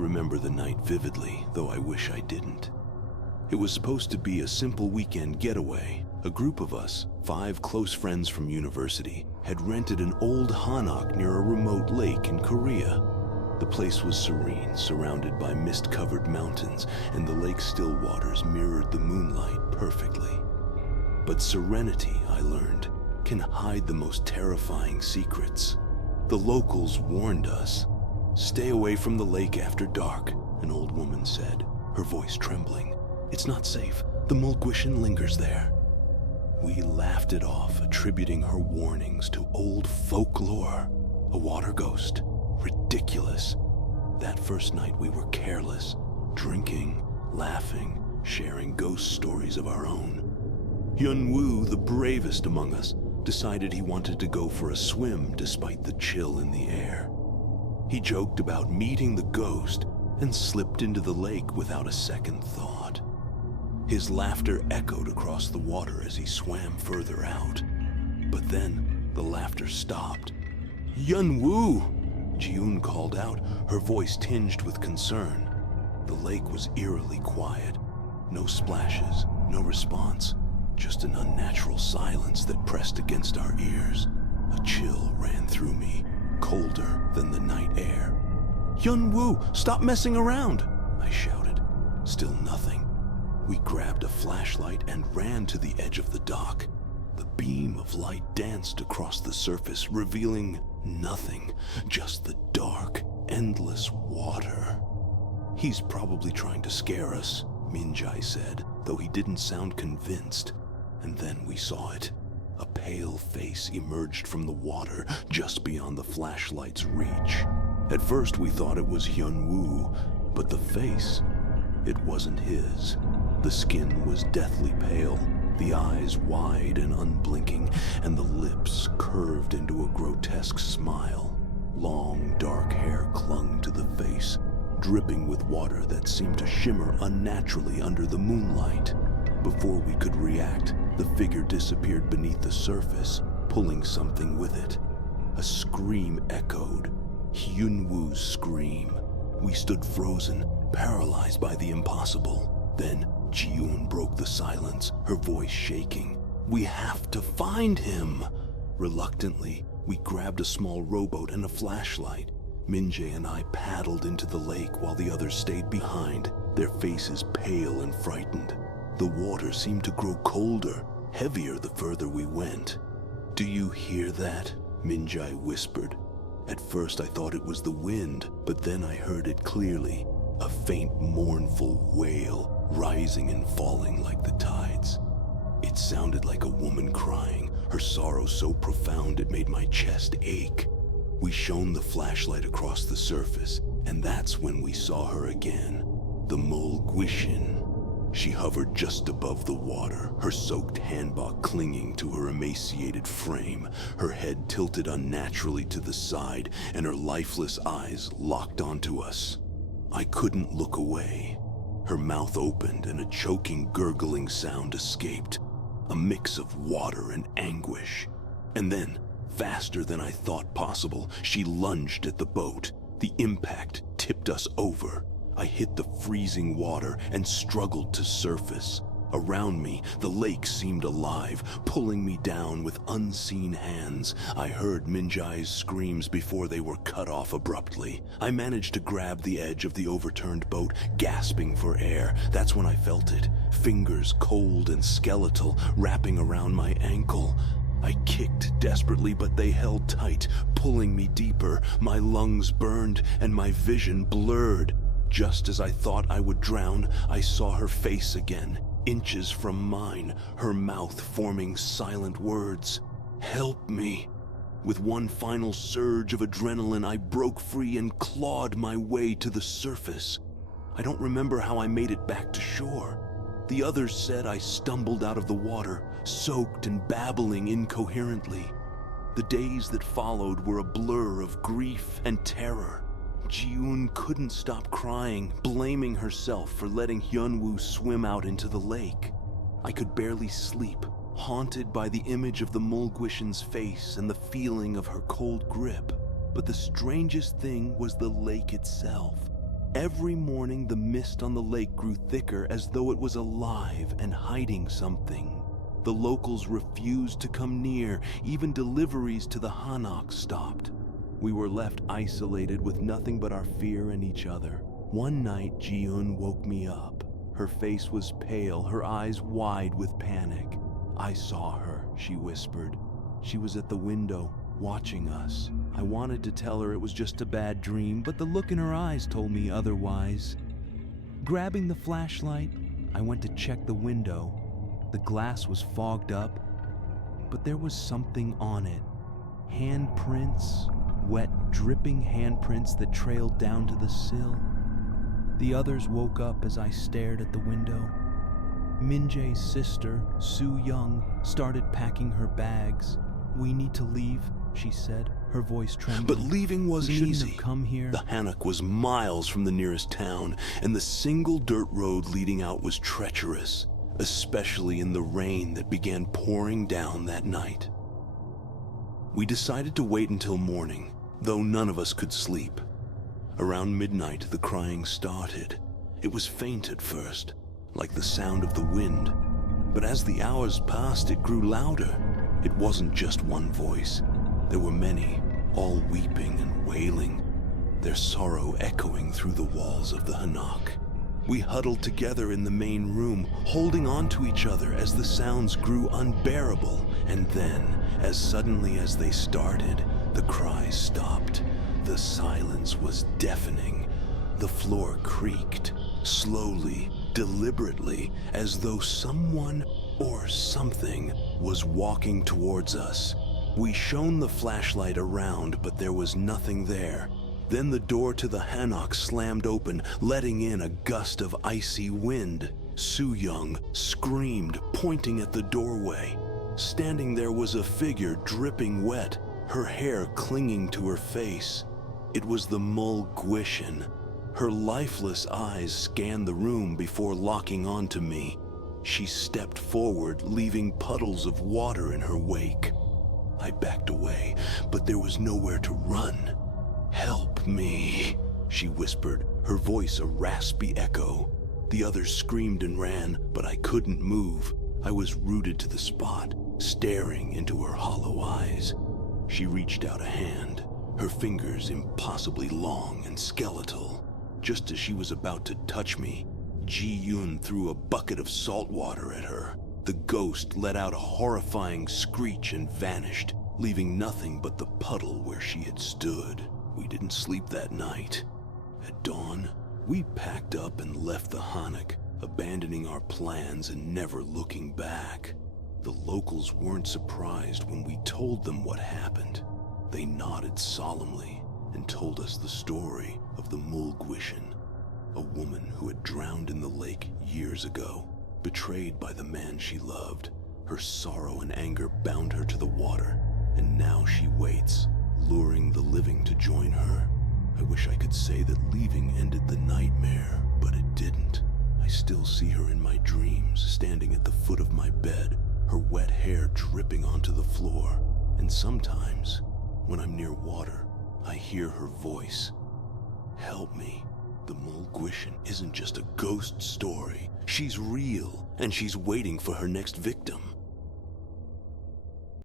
remember the night vividly, though I wish I didn't. It was supposed to be a simple weekend getaway. A group of us, 5 close friends from university, had rented an old hanok near a remote lake in Korea. The place was serene, surrounded by mist-covered mountains, and the lake's still waters mirrored the moonlight perfectly. But serenity, I learned, can hide the most terrifying secrets. The locals warned us. "Stay away from the lake after dark," an old woman said, her voice trembling. "It's not safe. The Mul Gwishin lingers there." We laughed it off, attributing her warnings to old folklore. A water ghost. Ridiculous. That first night we were careless, drinking, laughing, sharing ghost stories of our own. Hyun-woo, the bravest among us, decided he wanted to go for a swim despite the chill in the air. He joked about meeting the ghost and slipped into the lake without a second thought. His laughter echoed across the water as he swam further out. But then the laughter stopped. "Hyun-woo!" Ji-yoon called out, her voice tinged with concern. The lake was eerily quiet. No splashes, no response, just an unnatural silence that pressed against our ears. A chill ran through me, colder than the night air. "Hyun-woo, stop messing around!" I shouted. Still nothing. We grabbed a flashlight and ran to the edge of the dock. The beam of light danced across the surface, revealing nothing, just the dark, endless water. "He's probably trying to scare us," Min-jae said, though he didn't sound convinced. And then we saw it. A pale face emerged from the water just beyond the flashlight's reach. At first we thought it was Hyun-woo, but the face, it wasn't his. The skin was deathly pale, the eyes wide and unblinking, and the lips curved into a grotesque smile. Long, dark hair clung to the face, dripping with water that seemed to shimmer unnaturally under the moonlight. Before we could react, the figure disappeared beneath the surface, pulling something with it. A scream echoed. Hyun-woo's scream. We stood frozen, paralyzed by the impossible. Then Ji-yoon broke the silence, her voice shaking. "We have to find him!" Reluctantly, we grabbed a small rowboat and a flashlight. Min-jae and I paddled into the lake while the others stayed behind, their faces pale and frightened. The water seemed to grow colder, heavier the further we went. "Do you hear that?" Min-jae whispered. At first I thought it was the wind, but then I heard it clearly, a faint mournful wail, rising and falling like the tides. It sounded like a woman crying, her sorrow so profound it made my chest ache. We shone the flashlight across the surface, and that's when we saw her again, the Mul Gwishin. She hovered just above the water, her soaked hanbok clinging to her emaciated frame, her head tilted unnaturally to the side, and her lifeless eyes locked onto us. I couldn't look away. Her mouth opened and a choking, gurgling sound escaped, a mix of water and anguish. And then, faster than I thought possible, she lunged at the boat. The impact tipped us over. I hit the freezing water and struggled to surface. Around me, the lake seemed alive, pulling me down with unseen hands. I heard Min-jae's screams before they were cut off abruptly. I managed to grab the edge of the overturned boat, gasping for air. That's when I felt it, fingers cold and skeletal, wrapping around my ankle. I kicked desperately, but they held tight, pulling me deeper. My lungs burned and my vision blurred. Just as I thought I would drown, I saw her face again, inches from mine, her mouth forming silent words. "Help me." With one final surge of adrenaline, I broke free and clawed my way to the surface. I don't remember how I made it back to shore. The others said I stumbled out of the water, soaked and babbling incoherently. The days that followed were a blur of grief and terror. Ji-yoon couldn't stop crying, blaming herself for letting Hyun-woo swim out into the lake. I could barely sleep, haunted by the image of the Mul Gwishin's face and the feeling of her cold grip. But the strangest thing was the lake itself. Every morning, the mist on the lake grew thicker as though it was alive and hiding something. The locals refused to come near. Even deliveries to the hanok stopped. We were left isolated with nothing but our fear and each other. One night, Ji-eun woke me up. Her face was pale, her eyes wide with panic. "I saw her," she whispered. "She was at the window, watching us." I wanted to tell her it was just a bad dream, but the look in her eyes told me otherwise. Grabbing the flashlight, I went to check the window. The glass was fogged up, but there was something on it. Handprints, wet, dripping handprints that trailed down to the sill. The others woke up as I stared at the window. Min-jae's sister, Soo-young, started packing her bags. "We need to leave," she said, her voice trembling. But leaving wasn't easy. We shouldn't have come here. The hanok was miles from the nearest town, and the single dirt road leading out was treacherous, especially in the rain that began pouring down that night. We decided to wait until morning, though none of us could sleep. Around midnight, the crying started. It was faint at first, like the sound of the wind. But as the hours passed, it grew louder. It wasn't just one voice. There were many, all weeping and wailing, their sorrow echoing through the walls of the hanok. We huddled together in the main room, holding on to each other as the sounds grew unbearable. And then, as suddenly as they started, the cries stopped. The silence was deafening. The floor creaked, slowly, deliberately, as though someone or something was walking towards us. We shone the flashlight around, but there was nothing there. Then the door to the hanok slammed open, letting in a gust of icy wind. Soo-young screamed, pointing at the doorway. Standing there was a figure dripping wet, her hair clinging to her face. It was the Mul Gwishin. Her lifeless eyes scanned the room before locking onto me. She stepped forward, leaving puddles of water in her wake. I backed away, but there was nowhere to run. "Help me," she whispered, her voice a raspy echo. The others screamed and ran, but I couldn't move. I was rooted to the spot, staring into her hollow eyes. She reached out a hand, her fingers impossibly long and skeletal. Just as she was about to touch me, Ji-eun threw a bucket of salt water at her. The ghost let out a horrifying screech and vanished, leaving nothing but the puddle where she had stood. We didn't sleep that night. At dawn, we packed up and left the hanok, abandoning our plans and never looking back. The locals weren't surprised when we told them what happened. They nodded solemnly and told us the story of the Mul Gwishin, a woman who had drowned in the lake years ago, betrayed by the man she loved. Her sorrow and anger bound her to the water, and now she waits, luring the living to join her. I wish I could say that leaving ended the nightmare, but it didn't. I still see her in my dreams, standing at the foot of my bed, her wet hair dripping onto the floor. And sometimes, when I'm near water, I hear her voice. Help me. The Mul Gwishin isn't just a ghost story. She's real, and she's waiting for her next victim.